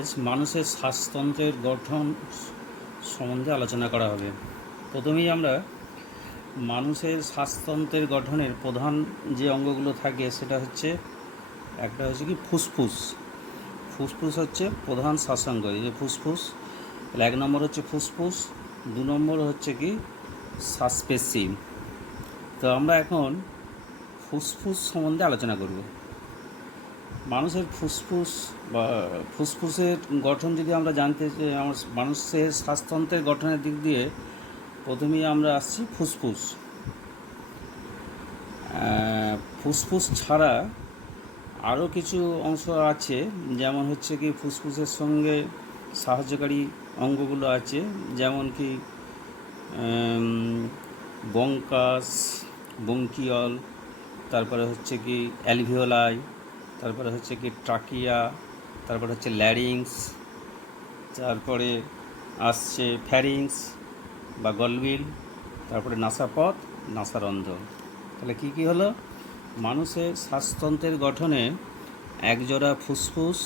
আজ মানুষের শ্বাসতন্ত্রের গঠন সম্বন্ধে আলোচনা করা হবে। প্রথমেই আমরা মানুষের শ্বাসতন্ত্রের গঠনের প্রধান যে অঙ্গগুলো থাকে সেটা হচ্ছে একটা হচ্ছে কি ফুসফুস। ফুসফুস হচ্ছে প্রধান শ্বাসাঙ্গ। এই যে ফুসফুস, এক নম্বর হচ্ছে ফুসফুস, দু নম্বর হচ্ছে কি শ্বাসপেশি। তো আমরা এখন ফুসফুস সম্বন্ধে আলোচনা করব। মানুষের ফুসফুস বা ফুসফুসের গঠন যদি আমরা জানতে চাই, মানুষের শ্বাসতন্ত্রের গঠনের দিক দিয়ে প্রথমেই আমরা আসছি ফুসফুস। ফুসফুস ছাড়া আরও কিছু অংশ আছে, যেমন হচ্ছে কি ফুসফুসের সঙ্গে সাহায্যকারী অঙ্গগুলো আছে, যেমন কি বঙ্কাস, বঙ্কিয়ল, তারপরে হচ্ছে কি অ্যালভিওলাই, তারপরে হচ্ছে কি ট্রাকিয়া, তারপরে হচ্ছে ল্যারিংস, তারপরে আসছে ফ্যারিংস বা গলবিল, তারপরে নাসাপথ, নাসারন্ধ্র। তাহলে কি কি হলো? মানুষের শ্বাসতন্ত্রের গঠনে একজোড়া ফুসফুস,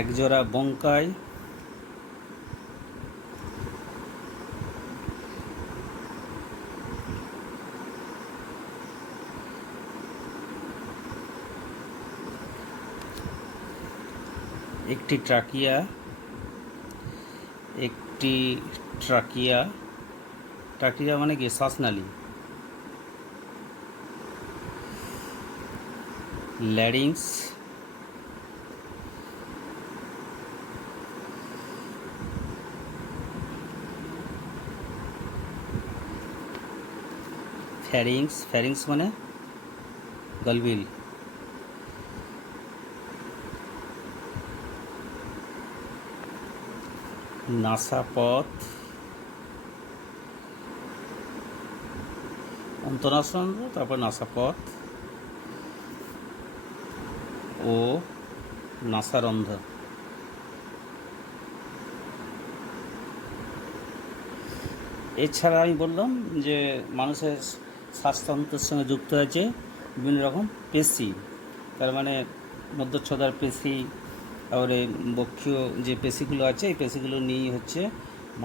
একজোড়া বঙ্কাই, একটি ট্রাকিয়া, ট্রাকিয়া মানে কি শ্বাসনালী, ল্যারিংস, ফ্যারিংস মানে গলবিল, নাসাপথ, অন্তনাসরন্ধ্র, তারপর নাসাপথ ও নাসারন্ধ্র। এছাড়া আমি বললাম যে মানুষের শ্বাসতন্ত্রের সঙ্গে যুক্ত আছে বিভিন্ন রকম পেশি, তার মানে মধ্যচ্ছদার পেশি, তারপরে বক্ষীয় যে পেশিগুলো আছে, এই পেশিগুলো নিয়েই হচ্ছে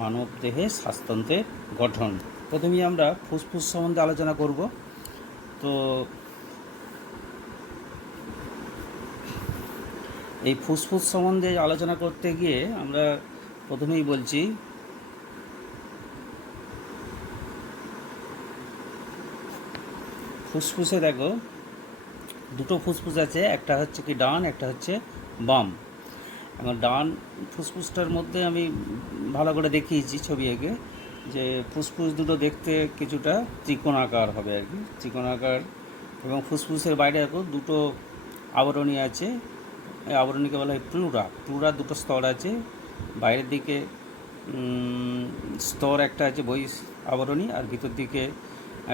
মানব দেহে শ্বাসতন্ত্রের গঠন। প্রথমেই আমরা ফুসফুস সম্বন্ধে আলোচনা করব। তো এই ফুসফুস সম্বন্ধে আলোচনা করতে গিয়ে আমরা প্রথমেই বলছি ফুসফুসে দেখো দুটো ফুসফুস আছে, একটা হচ্ছে কি ডান, একটা হচ্ছে বাম। আমার ডান ফুসফুসটার মধ্যে আমি ভালো করে দেখিয়েছি ছবি এঁকে, যে ফুসফুস দুটো দেখতে কিছুটা ত্রিকোণাকার হবে আর কি, ত্রিকোণাকার। এবং ফুসফুসের বাইরে দেখো দুটো আবরণী আছে, এই আবরণীকে বলা হয় প্লুরা দুটো স্তর আছে। বাইরের দিকে স্তর একটা আছে বহিঃ আবরণী, আর ভিতর দিকে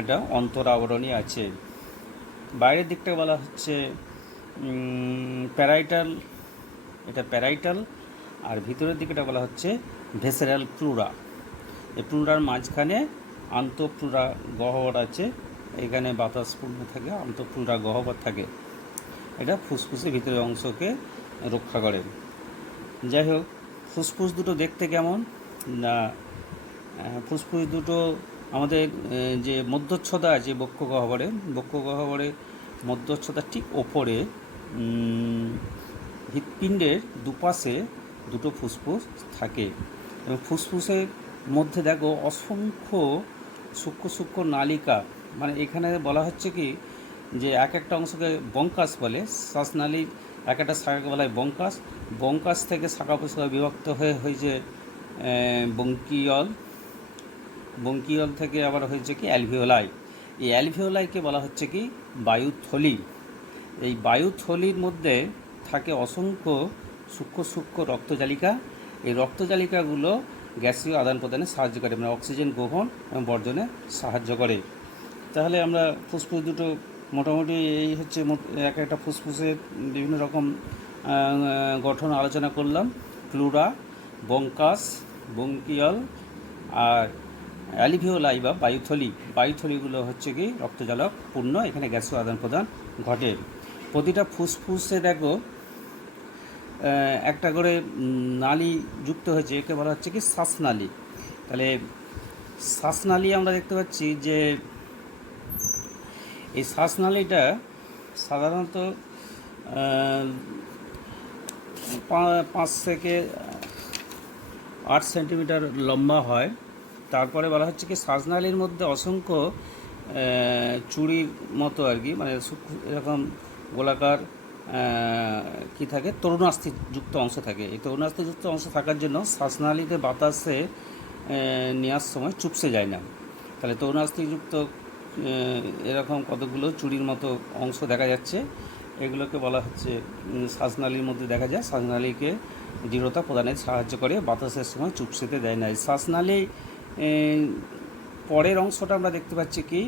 একটা অন্তর আবরণী আছে। বাইরের দিকটা বলা হচ্ছে প্যারাইটাল, এটা প্যারাইটাল, আর ভিতরের দিকেটা বলা হচ্ছে ভেসেরাল প্লুরা। এই প্লুরার মাঝখানে আন্তঃপ্লুরা গহ্বর আছে, এখানে বাতাস পূর্ণ থাকে, আন্তঃপ্লুরা গহ্বর থাকে। এটা ফুসফুসের ভিতরের অংশকে রক্ষা করে। যাই হোক, ফুসফুস দুটো দেখতে কেমন না, ফুসফুস দুটো আমাদের যে মধ্যচ্ছদা আছে বক্ষ গহ্বরে মধ্যচ্ছদার ঠিক ওপরে হৃৎপিণ্ডের দুপাশে দুটো ফুসফুস থাকে। এবং ফুসফুসের মধ্যে দেখো অসংখ্য সূক্ষ্ম নালিকা, মানে এখানে বলা হচ্ছে কি যে এক একটা অংশকে বঙ্কাস বলে, শ্বাসনালীর এক একটা শাখাকে বলা হয় বঙ্কাস থেকে শাখা প্রশাখা বিভক্ত হয়েছে বঙ্কিয়ল থেকে আবার হয়েছে কি অ্যালভিওলাই। এই অ্যালভিওলাইকে বলা হচ্ছে কি বায়ুথলি। এই বায়ুথলির মধ্যে থাকে অসংখ্য সূক্ষ্ম রক্তজালিকা। এই রক্তজালিকাগুলো গ্যাসীয় আদান প্রদানে সাহায্য করে, মানে অক্সিজেন গ্রহণ এবং বর্জনে সাহায্য করে। তাহলে আমরা ফুসফুস দুটো মোটামুটি এই হচ্ছে এক একটা ফুসফুসের বিভিন্ন রকম গঠন আলোচনা করলাম। প্লুরা, বঙ্কাস, বঙ্কিয়ল আর অ্যালিভিওলাই বা বায়ুথলিগুলো হচ্ছে কি রক্তজালক পূর্ণ, এখানে গ্যাসীয় আদান প্রদান ঘটে। প্রতিটা ফুসফুসে দেখো একটা করে নালী যুক্ত হয়েছে, একে বলা হচ্ছে কি শ্বাসনালী। তাহলে শ্বাসনালী আমরা দেখতে পাচ্ছি যে এই শ্বাসনালীটা সাধারণত 5 থেকে 8 সেন্টিমিটার লম্বা হয়। তারপরে বলা হচ্ছে কি শ্বাসনালীর মধ্যে অসংখ্য চুড়ির মতো আর কি, মানে এরকম গোলাকার কি থাকে, তরুণাস্থিযুক্ত অংশ থাকে। এই তরুণাস্থিযুক্ত অংশ থাকার জন্য শ্বাসনালীতে বাতাসে নেওয়ার সময় চুপসে যায় না। তাহলে তরুণাস্থিযুক্ত এরকম কতগুলো চুড়ির মতো অংশ দেখা যাচ্ছে, এগুলোকে বলা হচ্ছে শ্বাসনালীর মধ্যে দেখা যায়। শ্বাসনালীকে দৃঢ়তা প্রদানে সাহায্য করে, বাতাসের সময় চুপসেতে দেয় না। শ্বাসনালী পরের অংশটা আমরা দেখতে পাচ্ছি কি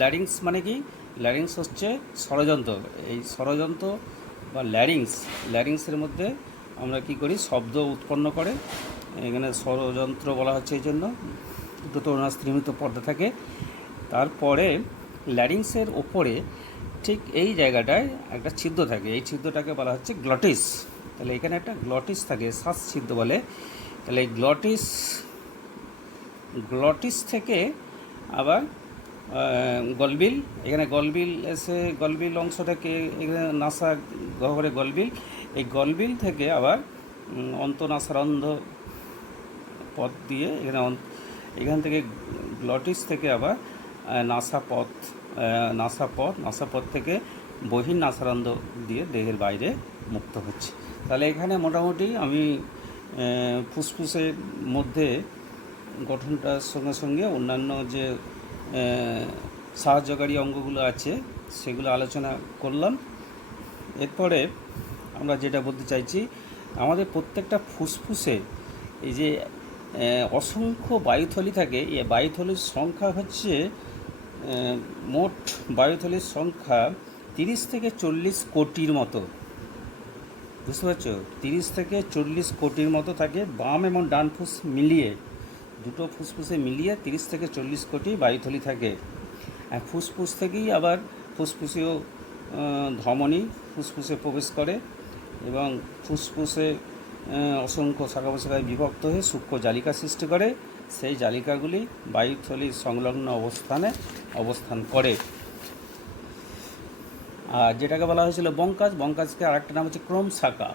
ল্যারিংস মানে কি, ল্যারিংস হচ্ছে ষড়যন্ত্র। এই ষড়যন্ত্র বা ল্যারিংসের মধ্যে আমরা কি করি, শব্দ উৎপন্ন করে, এখানে ষড়যন্ত্র বলা হচ্ছে এই জন্য। দুটো তরুণাস্থিনিমিত পর্দা থাকে। তারপরে ল্যারিংসের ওপরে ঠিক এই জায়গাটায় একটা ছিদ্র থাকে, এই ছিদ্রটাকে বলা হচ্ছে গ্লটিস। তাহলে এখানে একটা গ্লটিস থাকে, শ্বাস ছিদ্র বলে। তাহলে এই গ্লটিস থেকে আবার গলবিল, এখানে গলবিল এসে গলবিল অংশটাকে এখানে নাসা গহ্বরে গলবিল, এই গলবিল থেকে আবার অন্তনাসারন্ধ পথ দিয়ে এখান থেকে গ্লটিস থেকে আবার নাসাপথ থেকে বহির্নাসারন্ধ দিয়ে দেহের বাইরে মুক্ত হচ্ছে। তাহলে এখানে মোটামুটি আমি ফুসফুসের মধ্যে গঠনটার সঙ্গে সঙ্গে অন্যান্য যে সাহায্যকারী অঙ্গগুলো আছে সেগুলো আলোচনা করলাম। এরপরে আমরা যেটা বলতে চাইছি, আমাদের প্রত্যেকটা ফুসফুসে এই যে অসংখ্য বায়ুথলি থাকে, এই বায়ুথলির সংখ্যা হচ্ছে মোট বায়ুথলির সংখ্যা 30 থেকে 40 কোটির মতো। বুঝতে পারছো, 30 থেকে 40 কোটির মতো থাকে। বাম এবং ডান মিলিয়ে, দুটো ফুসফুসে মিলিয়ে 30 থেকে 40 কোটি বায়ুথলি থাকে। আর ফুসফুস থেকেই আবার ফুসফুসীয় ধমনী ফুসফুসে প্রবেশ করে এবং ফুসফুসে অসংখ্য শাখা প্রশাখায় বিভক্ত হয়ে সূক্ষ্ম জালিকা সৃষ্টি করে। সেই জালিকাগুলি বায়ুথলির সংলগ্ন অবস্থানে অবস্থান করে। আর যেটাকে বলা হয়েছিল বঙ্কাজকে আরেকটা নাম হচ্ছে ক্রোম শাখা।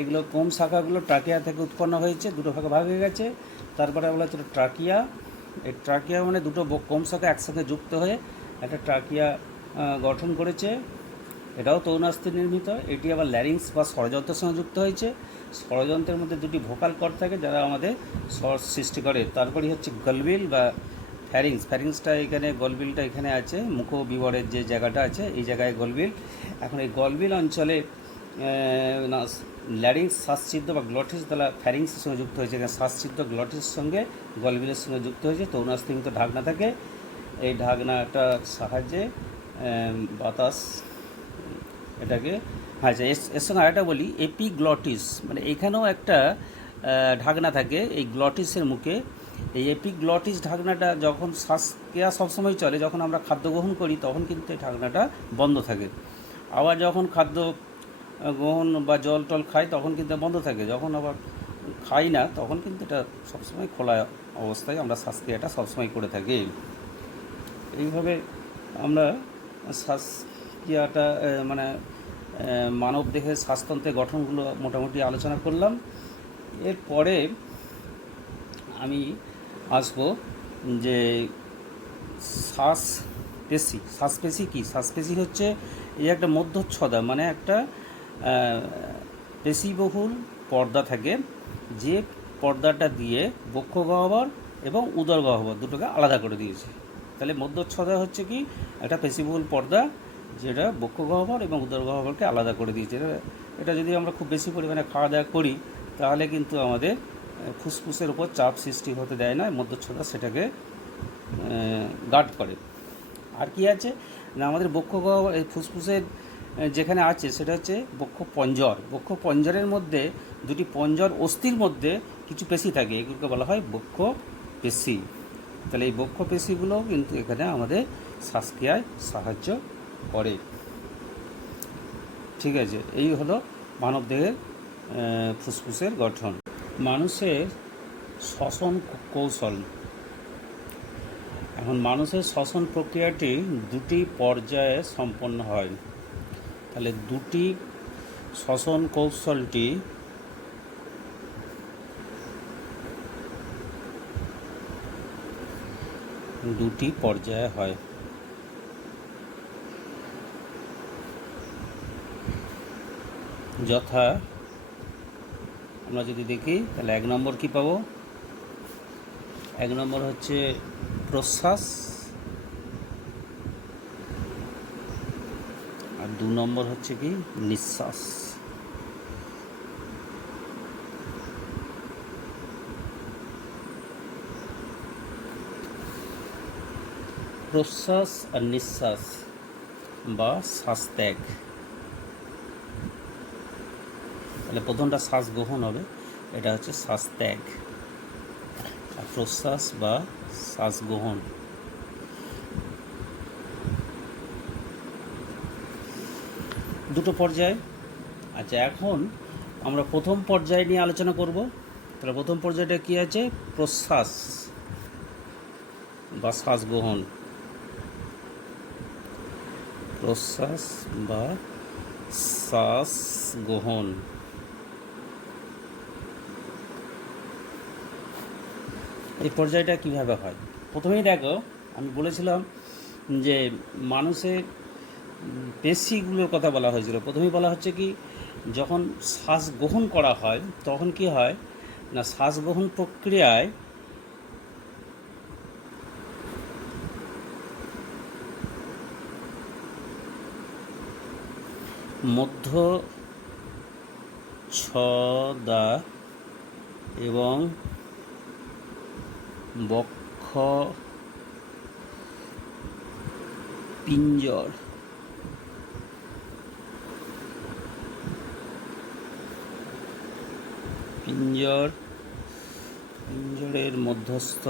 এগুলো ক্রোম শাখাগুলো ট্রাকিয়া থেকে উৎপন্ন হয়েছে, দুটো ভাগে ভাগ হয়ে গেছে। তারপরে বলা হচ্ছিল ট্রাকিয়া। এই ট্রাকিয়া মানে দুটো ক্রোম শাখা একসাথে যুক্ত হয়ে একটা ট্রাকিয়া গঠন করেছে। এটাও তরুণাস্থি নির্মিত। এটি আবার ল্যারিংস বা ষড়যন্ত্রের সঙ্গে যুক্ত হয়েছে। ষড়যন্ত্রের মধ্যে দুটি ভোকাল কর্ড থাকে যারা আমাদের স্বর সৃষ্টি করে। তারপরেই হচ্ছে গলবিল বা ফ্যারিংসটা এখানে, গলবিলটা এখানে আছে, মুখবিবরের যে জায়গাটা আছে এই জায়গায় গলবিল। এখন এই গলবিল অঞ্চলে ল্যারিংস শ্বাসছিদ্র বা গ্লটিস দ্বারা ফ্যারিংসের সঙ্গে যুক্ত হয়েছে। এখানে শ্বাসছিদ্র গ্লটিসের সঙ্গে গলবিলের সঙ্গে যুক্ত হয়েছে। তরুণাস্থিমিত ঢাকনা থাকে, এই ঢাকনাটার সাহায্যে বাতাস এটাকে এর সঙ্গে আরেকটা বলি, এপিগ্লটিস মানে এখানেও একটা ঢাকনা থাকে এই গ্লটিসের মুখে। এই এপিগ্লটিস ঢাকনাটা যখন শ্বাসক্রিয়া সবসময় চলে, যখন আমরা খাদ্য গ্রহণ করি তখন কিন্তু এই ঢাকনাটা বন্ধ থাকে। আবার যখন খাদ্য গ্রহণ বা জল টল খাই তখন কিন্তু বন্ধ থাকে। যখন আবার খাই না তখন কিন্তু এটা সবসময় খোলা অবস্থায় আমরা শ্বাসক্রিয়াটা সবসময় করে থাকি। এইভাবে আমরা শ্বাসক্রিয়াটা মানে মানব দেহের শ্বাসতন্ত্রের গঠনগুলো মোটামুটি আলোচনা করলাম। এরপরে আমি আসবো যে শ্বাসপেশি কি। শ্বাসপেশি হচ্ছে এই একটা মধ্যচ্ছদা, মানে একটা পেশিবহুল পর্দা থাকে, যে পর্দাটা দিয়ে বক্ষ গহ্বর এবং উদর গহ্বর দুটোকে আলাদা করে দিয়েছে। তাহলে মধ্যচ্ছদা হচ্ছে কি একটা পেশিবহুল পর্দা যেটা বক্ষ গহ্বর এবং উদর গহ্বরকে আলাদা করে দিয়েছে। এটা যদি আমরা খুব বেশি পরিমাণে খাওয়া দাওয়া করি তাহলে কিন্তু আমাদের ফুসফুসের উপর চাপ সৃষ্টি হতে দেয় না, মধ্যচ্ছদা সেটাকে গার্ড করে। আর কি আছে না, আমাদের বক্ষ গহ্বর এই ফুসফুসের যেখানে আছে সেটা হচ্ছে বক্ষ পঞ্জরের মধ্যে দুটি পঞ্জর অস্থির মধ্যে কিছু পেশি থাকে, এগুলোকে বলা হয় বক্ষ পেশি। তাহলে এই বক্ষ পেশিগুলো কিন্তু এখানে আমাদের শ্বাসক্রিয়ায় সাহায্য করে। ঠিক আছে, এই হলো মানবদেহের ফুসফুসের গঠন। মানুষের শ্বসন কৌশল। এখন মানুষের শ্বসন প্রক্রিয়াটি দুটি পর্যায়ে সম্পন্ন হয়। তাহলে দুটি শ্বসন কৌশলটি দুটি পর্যায়ে হয়। যথা আমরা যদি দেখি তাহলে 1 নম্বর কি পাবো? 1 নম্বর হচ্ছে প্রশ্বাস, আর 2 নম্বর হচ্ছে কি নিঃশ্বাস। প্রশ্বাস আর নিঃশ্বাস বা শ্বাসত্যাগ। তাহলে প্রথমটা শ্বাস গ্রহণ হবে, এটা হচ্ছে শ্বাসত্যাগ, আর প্রশ্বাস বা শ্বাস গ্রহণ। দুটো পর্যায়। আচ্ছা, এখন আমরা প্রথম পর্যায় নিয়ে আলোচনা করব। তাহলে প্রথম পর্যায়টা কি আছে? প্রশ্বাস বা শ্বাস গ্রহণ। প্রশ্বাস বা শ্বাস গ্রহণ। এই পর্যায়টা কিভাবে হয়? প্রথমেই দেখো, আমি বলেছিলাম যে মানুষের পেশিগুলোর কথা বলা হয়েছিল। প্রথমেই বলা হচ্ছে কি, যখন শ্বাস গ্রহণ করা হয় তখন কি হয় না, শ্বাস গ্রহণ প্রক্রিয়ায় মধ্যচ্ছদা এবং বক্ষ পিঞ্জর পিঞ্জরের মধ্যস্থ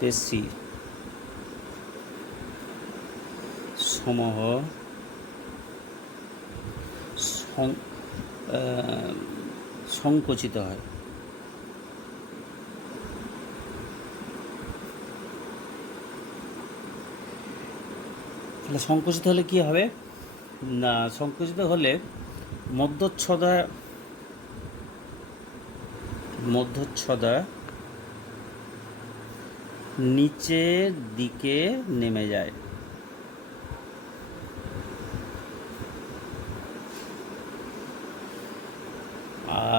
পেশি সমূহ সংকুচিত হয়। তাহলে সংকুচিত হলে কি হবে না, সংকুচিত হলে মধ্যচ্ছদা নিচের দিকে নেমে যায়।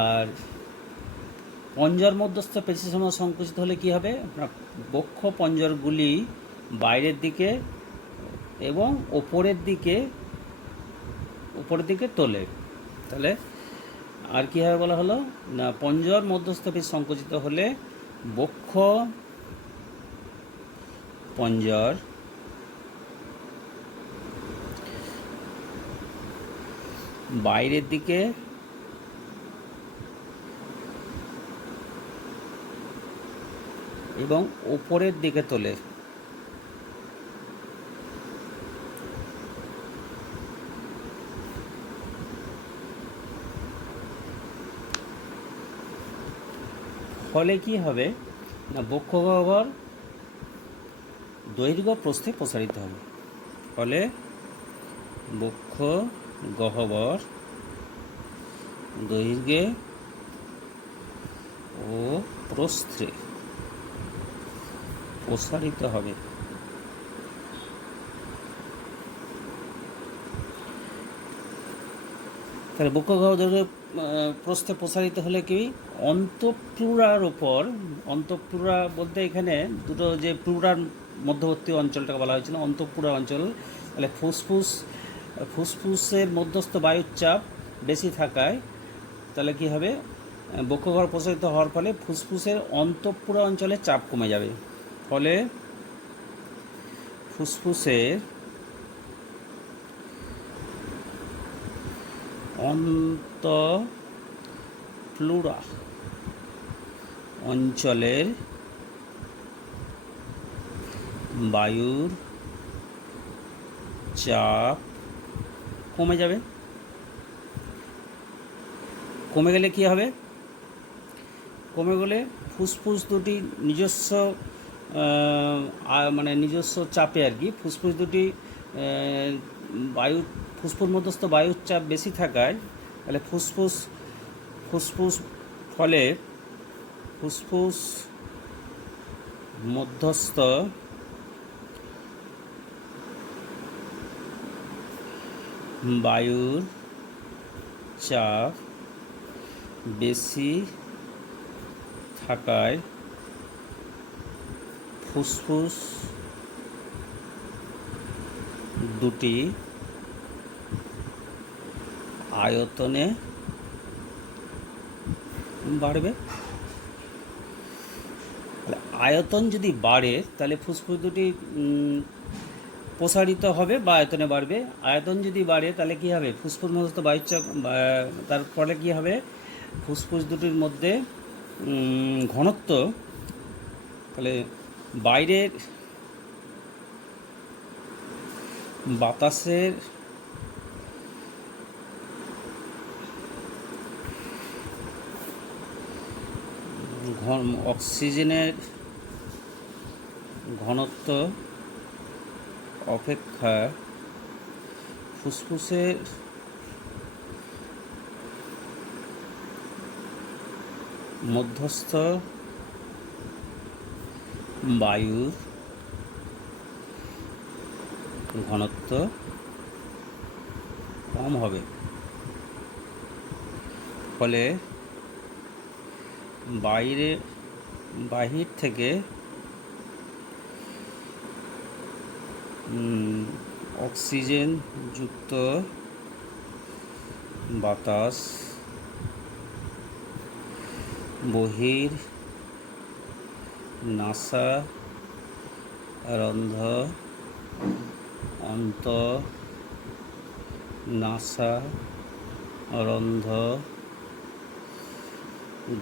আর পঞ্জর মধ্যস্থ পেশিসমূহ সংকুচিত হলে কি হবে, বক্ষ পঞ্জরগুলি বাইরের দিকে এবং উপরের দিকে তোলে। তাহলে আর কী হবে বলা হলো না, পঞ্জর মধ্যস্থ পেশি সংকুচিত হলে বক্ষ পঞ্জর বাইরের দিকে এবং উপরের দিকে তোলে। ফলে কি হবে না, বক্ষ গহ্বর দৈর্ঘ্য প্রস্থে প্রসারিত হবে। ফলে বক্ষ গহ্বর দৈর্ঘ্যে ও প্রস্থে প্রসারিত হবে। তাহলে বক্ষ গহ্বর দৈর্ঘ্যে প্রস্থে প্রসারিত হলে কি, অন্তঃপ্লুরার ওপর, অন্তঃপ্লুরা বলতে এখানে দুটো যে প্লুরার মধ্যবর্তী অঞ্চলটাকে বলা হয়েছিল অন্তঃপ্লুরা অঞ্চল। তাহলে ফুসফুসের মধ্যস্থ বায়ুর চাপ বেশি থাকায় তাহলে কি হবে, বক্ষ গহ্বর প্রসারিত হওয়ার ফলে ফুসফুসের অন্তঃপ্লুরা অঞ্চলে চাপ কমে যাবে। ফলে ফুসফুসের অন্তঃপ্লুরা ফ্লোরা অঞ্চলের বায়ুর চাপ কমে যাবে। কমে গেলে কী হবে? কমে গেলে ফুসফুস দুটি নিজস্ব মানে নিজস্ব চাপে আর কি, ফুসফুস দুটি ফুসফুস মধ্যস্থ বায়ুর চাপ বেশি থাকায় তাহলে ফুসফুস ফলে ফুসফুস মধ্যস্থ বায়ুর চাপ বেশি থাকায় ফুসফুস দুটি আয়তনে বাড়বে। আয়তন যদি বাড়ে তাহলে ফুসফুস দুটি প্রসারিত হবে বা আয়তনে বাড়বে। আয়তন যদি বাড়ে তাহলে কী হবে? ফুসফুস মধ্যস্থ বায়ুর চাপ, তার ফলে কী হবে? ফুসফুস দুটির মধ্যে ঘনত্ব, তাহলে বাইরের বাতাসের অক্সিজেনের ঘনত্ব অপেক্ষা ফুসফুসের মধ্যস্থ বায়ুর ঘনত্ব কম হবে। ফলে বাহির থেকে অক্সিজেন যুক্ত বাতাস বহির নাসা রন্ধ্র অন্ত NASA রন্ধ্র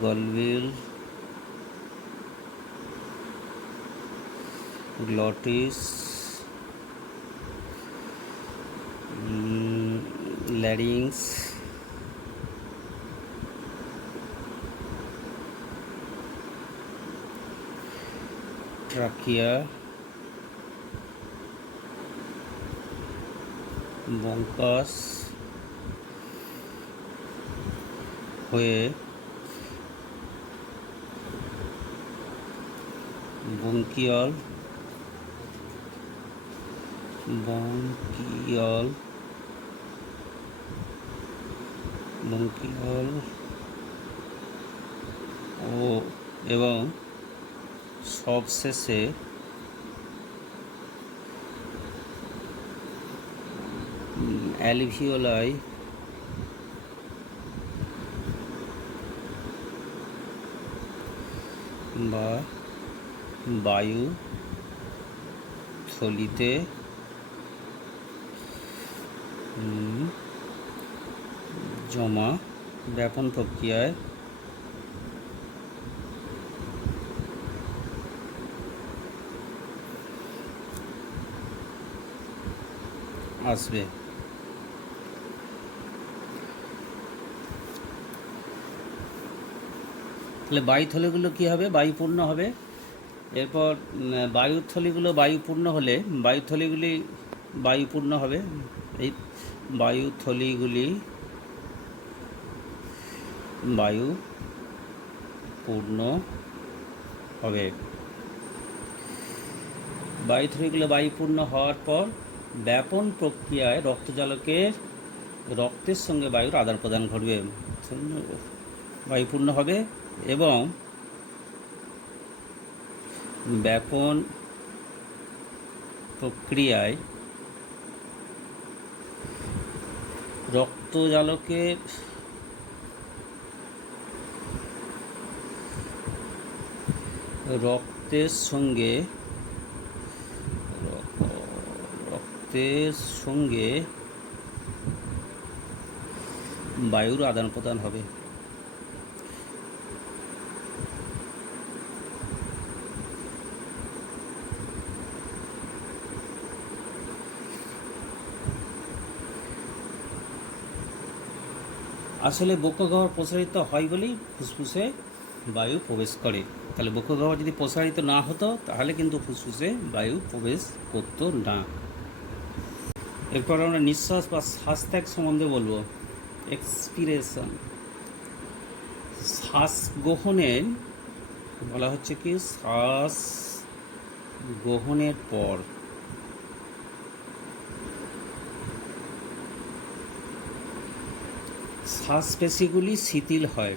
গলবিল glottis larynx trachea bronchus হয়ে ব্রঙ্কিয়াল এবং সবশেষে অ্যালভিওলাই বা বায়ু থলিতে জমা ব্যাপন প্রক্রিয়ায় আসবে। তাহলে বায়ুথলিগুলো কী হবে? বায়ুপূর্ণ হবে। এরপর বায়ুথলিগুলো বায়ুপূর্ণ হলে বায়ুথলিগুলি বায়ুপূর্ণ হবে। এই বায়ুথলিগুলি বায়ুপূর্ণ হবে। বায়ুথলিগুলো বায়ুপূর্ণ হওয়ার পর ব্যাপন প্রক্রিয়ায় রক্তের সঙ্গে বায়ুর আদান প্রদান ঘটবে, বায়ুপূর্ণ হবে এবং ব্যাপন প্রক্রিয়ায় রক্তের সঙ্গে বায়ুর আদান প্রদান হবে। আসলে বক্ষগহ্বর প্রসারিত হয় বলেই ফুসফুসে বায়ু প্রবেশ করে। তাহলে বক্ষগহ্বর যদি প্রসারিত না হতো তাহলে কিন্তু ফুসফুসে বায়ু প্রবেশ করতো না। এরপর আমরা নিঃশ্বাস বা শ্বাস ত্যাগ সম্বন্ধে বলবো। এক্সপিরেশন, শ্বাস গ্রহণের বলা হচ্ছে কি, শ্বাস গ্রহণের পর শ্বাসপেশিগুলি শিথিল হয়।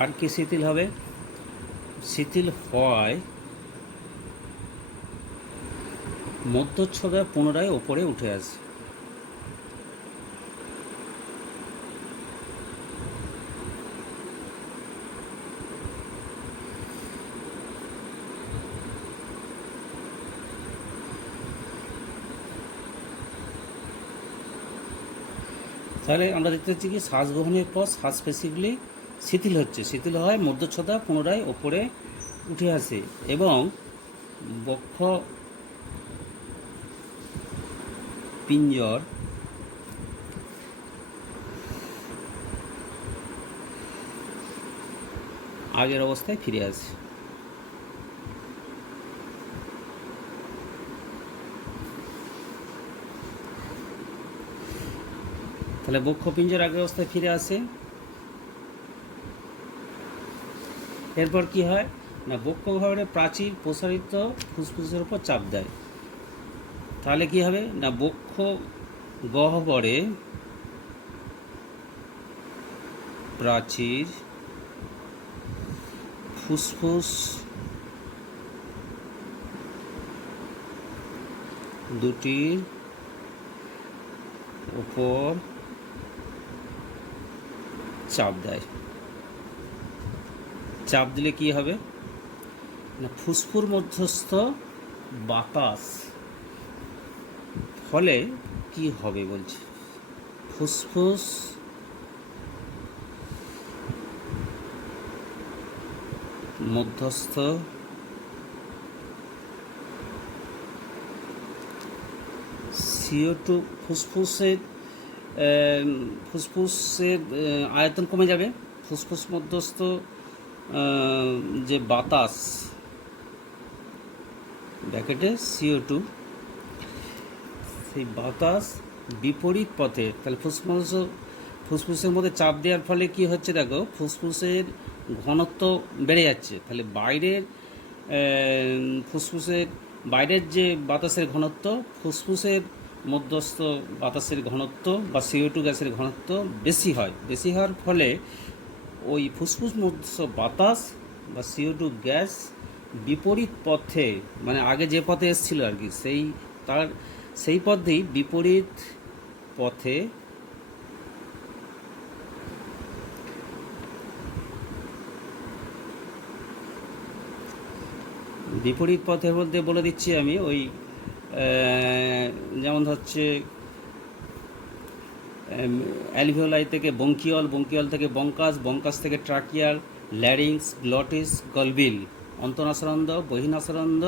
আর কি শিথিল হবে? শিথিল হয় মধ্যচ্ছদা পুনরায় ওপরে উঠে আসে। তাহলে আমরা দেখতে পাচ্ছি কি, শ্বাস গ্রহণের পর শ্বাসপেশিগুলি শিথিল হচ্ছে, শিথিল হয় মধ্যচ্ছদা পুনরায় ওপরে উঠে আসে এবং বক্ষ পিঞ্জর আগের অবস্থায় ফিরে আসে। তাহলে বক্ষপিঞ্জর আগের অবস্থায় ফিরে আসে। এরপর কি হয় না, বক্ষগহ্বরের প্রাচীর প্রসারিত ফুসফুসের উপর চাপ দেয়। তাহলে কি হবে না, বক্ষ গহ্বরে প্রাচীর ফুসফুস দুটির উপর চাপ দেয়। চাপ দিলে কি হবে না, ফুসফুস মধ্যস্থ বাতাস, ফলে কি হবে বলছি, ফুসফুস মধ্যস্থ CO2, ফুসফুসের আয়তন কমে যাবে। ফুসফুস মধ্যস্থ যে বাতাস ব্র্যাকেটে CO2, সেই বাতাস বিপরীত পথে, তাহলে ফুসফুসের মধ্যে চাপ দেওয়ার ফলে কি হচ্ছে দেখো, ফুসফুসের ঘনত্ব বেড়ে যাচ্ছে। তাহলে ফুসফুসের বাইরের যে বাতাসের ঘনত্ব, ফুসফুসের মধ্যস্থ বাতাসের ঘনত্ব বা CO2 গ্যাসের ঘনত্ব বেশি হয়। বেশি হওয়ার ফলে ওই ফুসফুস মধ্যস্থ বাতাস বা CO2 গ্যাস বিপরীত পথে, মানে আগে যে পথে এসেছিল আর কি, সেই পথেই বিপরীত পথে বলতে বলে দিচ্ছি আমি, ওই যেমন হচ্ছে অ্যালভিওলাই থেকে বঙ্কিয়ল, বঙ্কিয়ল থেকে বঙ্কাস, বঙ্কাস থেকে ট্রাকিয়াল, ল্যারিংস, গ্লটিস, গলবিল, অন্তনাসরন্ধ্র, বহিনাসরন্ধ্র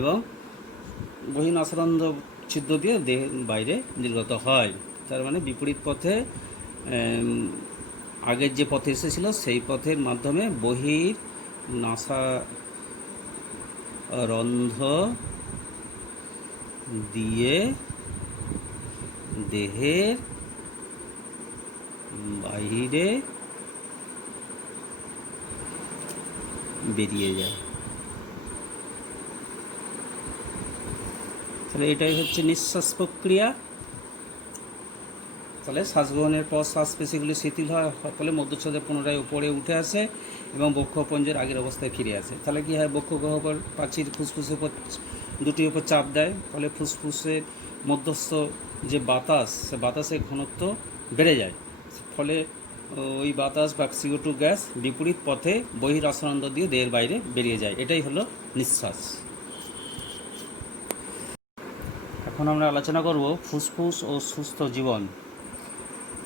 এবং বহিনাসরন্ধ্র ছিদ্র দিয়ে দেহের বাইরে নির্গত হয়। তার মানে বিপরীত পথে, আগের যে পথে এসেছিল সেই পথের মাধ্যমে বহির নাসারন্ধ্র দিয়ে দেহের বাইরে বেরিয়ে যায়। তাহলে এটাই হচ্ছে নিঃশ্বাস প্রক্রিয়া। তাহলে শ্বাস গ্রহণের পর শ্বাসপেশিগুলি শিথিল হয়, ফলে মধ্যচ্ছদে পুনরায় উপরে উঠে আসে এবং বক্ষপঞ্জর আগের অবস্থায় ফিরে আসে। তাহলে কী হয়, বক্ষগহ্বর প্রাচীর ফুসফুসের উপর দুটির উপর চাপ দেয়, ফলে ফুসফুসের মধ্যস্থ যে বাতাস, সে বাতাসের ঘনত্ব বেড়ে যায়। ফলে ওই বাতাস বা CO2 গ্যাস বিপরীত পথে বহিরাসরন্ধ্র দিয়ে দেহের বাইরে বেরিয়ে যায়। এটাই হলো নিঃশ্বাস। এখন আমরা আলোচনা করব ফুসফুস ও সুস্থ জীবন।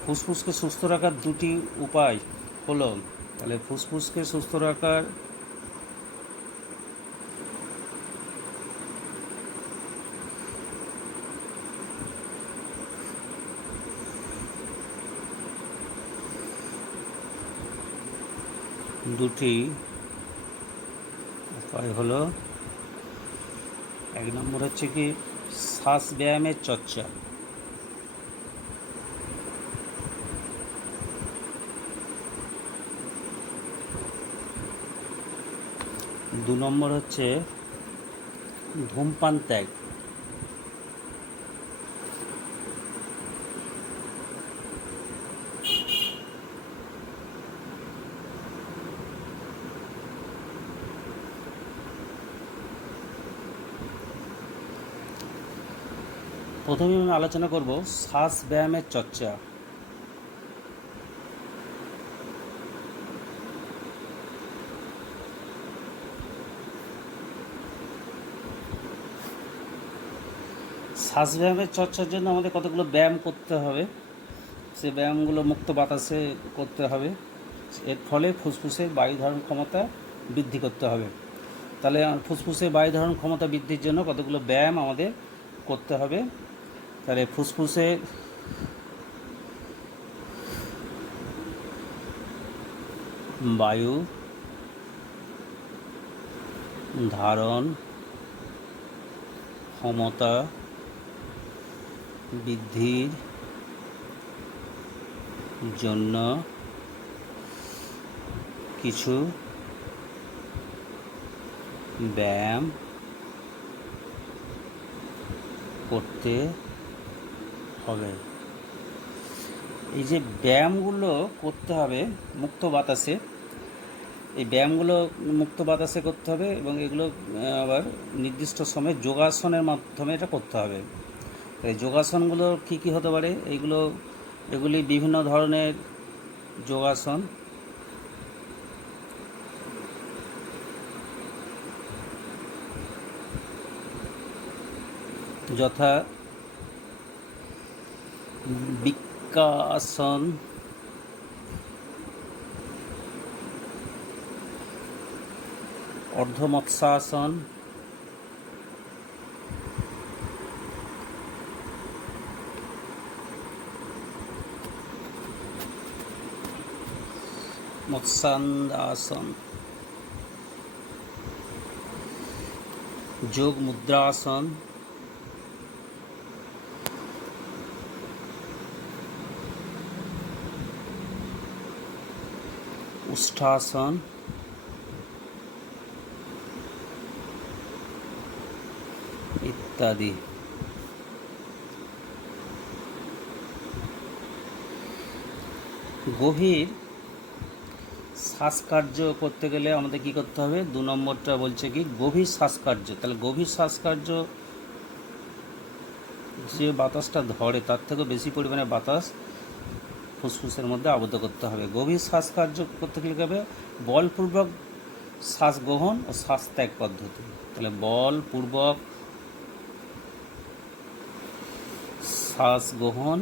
ফুসফুসকে সুস্থ রাখার দুটি উপায় হলো, তাহলে ফুসফুসকে সুস্থ রাখার দুটি উপায় হলো, এক নম্বর হচ্ছে কি শ্বাস ব্যায়ামের চর্চা, দু নম্বর হচ্ছে ধূমপান ত্যাগ, প্রথমে আমি আলোচনা করব শ্বাস ব্যায়ামের চর্চা। শ্বাস ব্যায়ামের চর্চার জন্য আমাদের কতগুলো ব্যায়াম করতে হবে, সে ব্যায়ামগুলো মুক্ত বাতাসে করতে হবে, এর ফলে ফুসফুসের বায়ু ধারণ ক্ষমতা বৃদ্ধি করতে হবে। তাহলে ফুসফুসের বায়ু ধারণ ক্ষমতা বৃদ্ধির জন্য কতগুলো ব্যায়াম আমাদের করতে হবে। তাহলে ফুসফুসের বায়ু ধারণ ক্ষমতা বৃদ্ধির জন্য কিছু ব্যায়াম করতে হবে। এই যে ব্যায়ামগুলো করতে হবে মুক্ত বাতাসে, এই ব্যায়ামগুলো মুক্ত বাতাসে করতে হবে এবং এগুলো আবার নির্দিষ্ট সময়ে যোগাসনের মাধ্যমে এটা করতে হবে। এই যোগাসনগুলো কী কী হতে পারে, এগুলি বিভিন্ন ধরনের যোগাসন, যথা বৃক্কাসন, অর্ধমৎস্যাসন, মৎস্যান্দাসন, যোগ মুদ্রাসন, উষ্ঠাসন, ইত্যাদি। গভীর শ্বাসকার্য করতে গেলে আমাদের কি করতে হবে, দু নম্বরটা বলছে কি গভীর শ্বাসকার্য। তাহলে গভীর শ্বাসকার্য যে বাতাসটা ধরে তার থেকে বেশি পরিমাণে বাতাস ফুসফুসের মধ্যে আবদ্ধ করতে হবে। গভীর শ্বাসকার্য করতে গেলে হবে বলপূর্বক শ্বাস গ্রহণ ও শ্বাস ত্যাগ পদ্ধতি। তাহলে বলপূর্বক শ্বাস গ্রহণ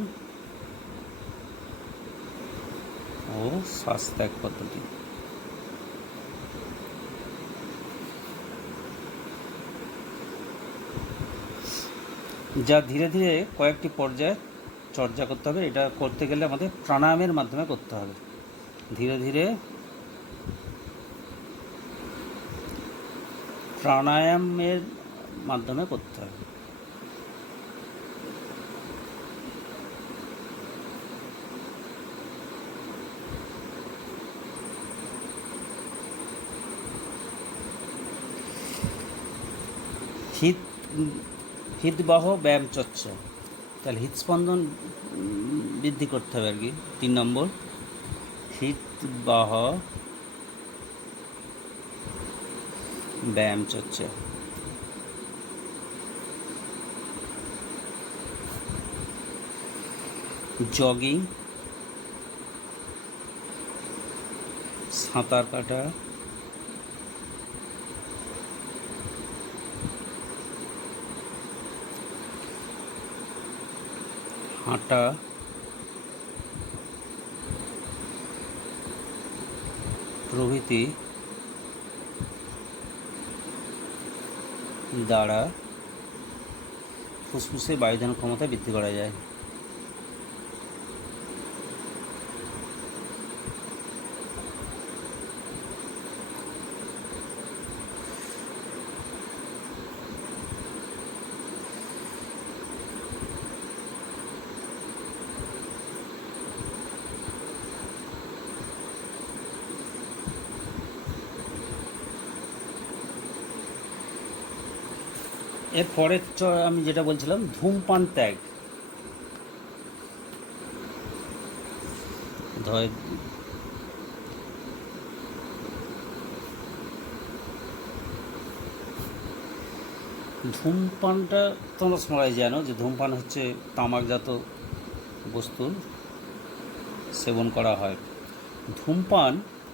ও শ্বাস ত্যাগ পদ্ধতি। যা ধীরে ধীরে কয়েকটি পর্যায়ে চর্চা করতে হবে। এটা করতে গেলে আমাদের প্রাণায়ামের মাধ্যমে করতে হবে, ধীরে ধীরে প্রাণায়ামের মাধ্যমে করতে হবে। হৃদবাহ ব্যায়াম চর্চা, তাহলে হৃদস্পন্দন বৃদ্ধি করতে হবে আর কি। 3 নম্বর হৃদবাহ ব্যায়াম চর্চা। জগিং, সাঁতার কাটা, হাঁটা, প্রভৃতি দ্বারা ফুসফুসে বায়ুদান ক্ষমতা বৃদ্ধি করা যায়। এর পরের আমি যেটা বলছিলাম, ধূমপান ত্যাগ। ধূমপানটা তোমরা সবাই জানো যে ধূমপান হচ্ছে তামাকজাত বস্তুর সেবন করা হয়। ধূমপান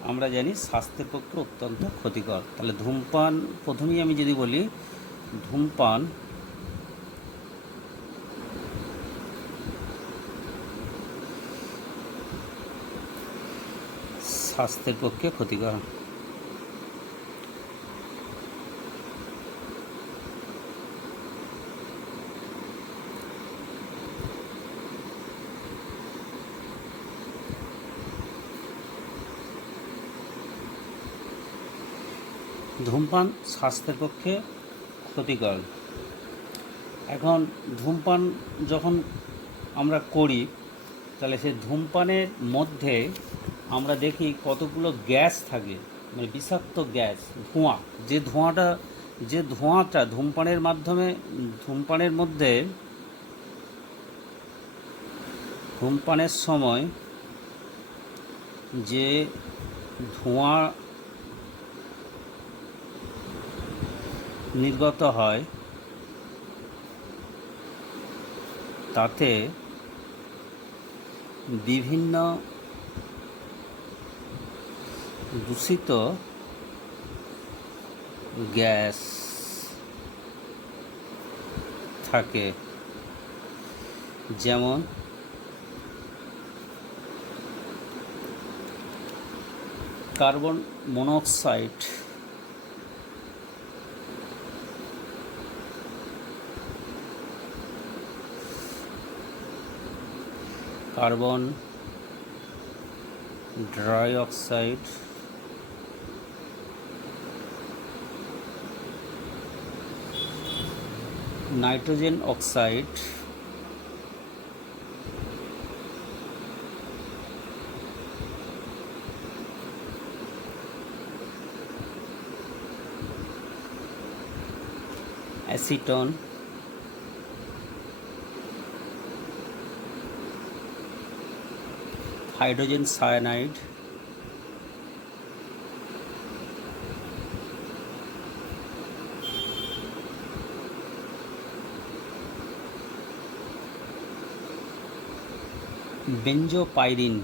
আমরা জানি স্বাস্থ্যের পক্ষে অত্যন্ত ক্ষতিকর। তাহলে ধূমপান প্রথমেই আমি যদি বলি, ধূমপান স্বাস্থ্যের পক্ষে ক্ষতিকর। ধূমপান স্বাস্থ্যের পক্ষে ক্ষতিকর। এখন ধূমপান যখন আমরা করি, তাহলে সেই ধূমপানের মধ্যে আমরা দেখি কতগুলো গ্যাস থাকে, মানে বিষাক্ত গ্যাস, ধোঁয়া। যে ধোঁয়াটা ধূমপানের মাধ্যমে, ধূমপানের মধ্যে ধূমপানের সময় যে ধোঁয়া নির্গত হয়, তাতে বিভিন্ন দূষিত গ্যাস থাকে, যেমন carbon monoxide, carbon dioxide, nitrogen oxide, acetone, hydrogen cyanide, benzopyrene.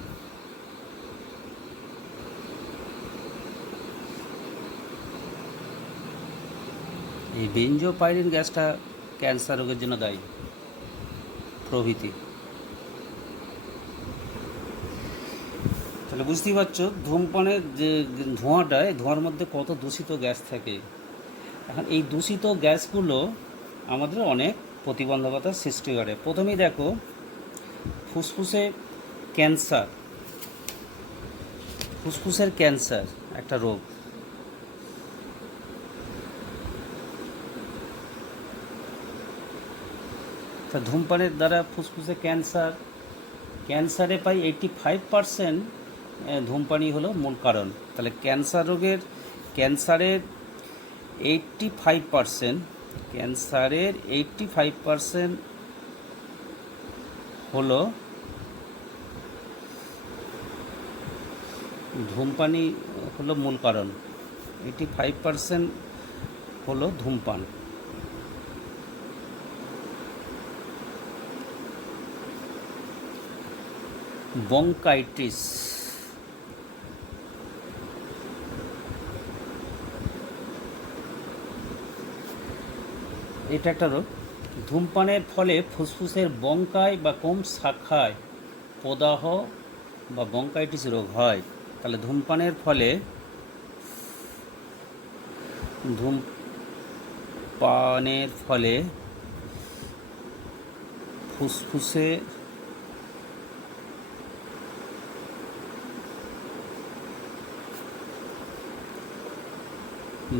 এই বেনজোপাইরিন গ্যাসটা ক্যান্সার রোগের জন্য দায়ী, প্রভৃতি। তাহলে বুঝতেই পারছো ধূমপানের যে ধোঁয়াটা, এই ধোঁয়ার মধ্যে কত দূষিত গ্যাস থাকে। এখন এই দূষিত গ্যাসগুলো আমাদের অনেক প্রতিবন্ধকতার সৃষ্টি করে। প্রথমেই দেখো, ফুসফুসে ক্যান্সার, ফুসফুসের ক্যান্সার একটা রোগ। তা ধূমপানের দ্বারা ফুসফুসে ক্যান্সারে প্রায় 85% ধূমপানই হলো মূল কারণ। তাহলে ক্যান্সারের 85% হলো ধূমপানই হলো মূল কারণ। 85% হলো ধূমপান। ব্রঙ্কাইটিস, এটা একটা রোগ। ধূমপানের ফলে ফুসফুসের বঙ্কায় বা কোম শাখায় প্রদাহ বা ব্রঙ্কাইটিস রোগ হয়। তাহলে ধূমপানের ফলে ধূমপানের ফলে ফুসফুসে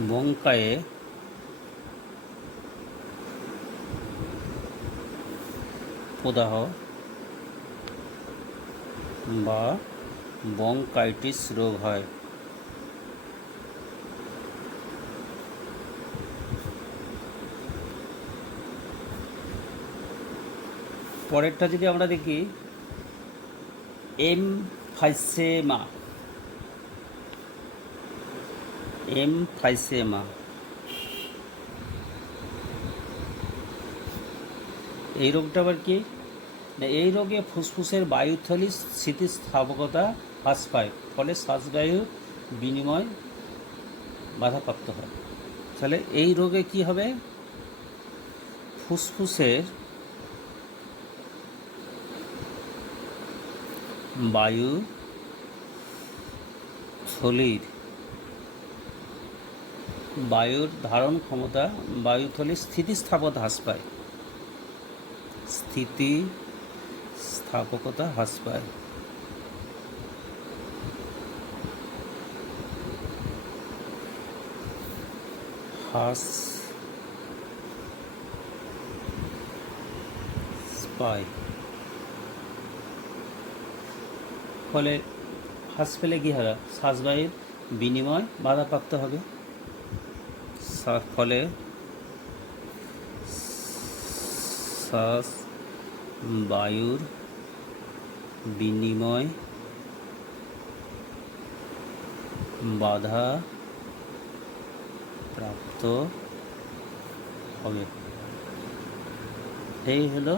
বঙ্কায়ে প্রদাহ বা বঙ্কাইটিস রোগ হয়। পরেরটা যদি আমরা দেখি এমফাইসেমা। এই রোগটা আবার কি না, এই রোগে ফুসফুসের বায়ুথলির স্থিতিস্থাপকতা হ্রাস পায়, ফলে শ্বাসবায়ুর বিনিময় বাধাপ্রাপ্ত হয়। তাহলে এই রোগে কি হবে, ফুসফুসের বায়ুর ধারণ ক্ষমতা, বায়ুথলির স্থিতিস্থাপকতা হ্রাস পায়। ফলে হ্রাস পেলে কী হবে, শ্বাসবায়ুর বিনিময় বাধাপ্রাপ্ত হবে, ফলে শ্বাস বায়ুর বিনিময় বাধা প্রাপ্ত হবে। এই হলো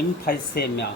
এমফাইসেমা।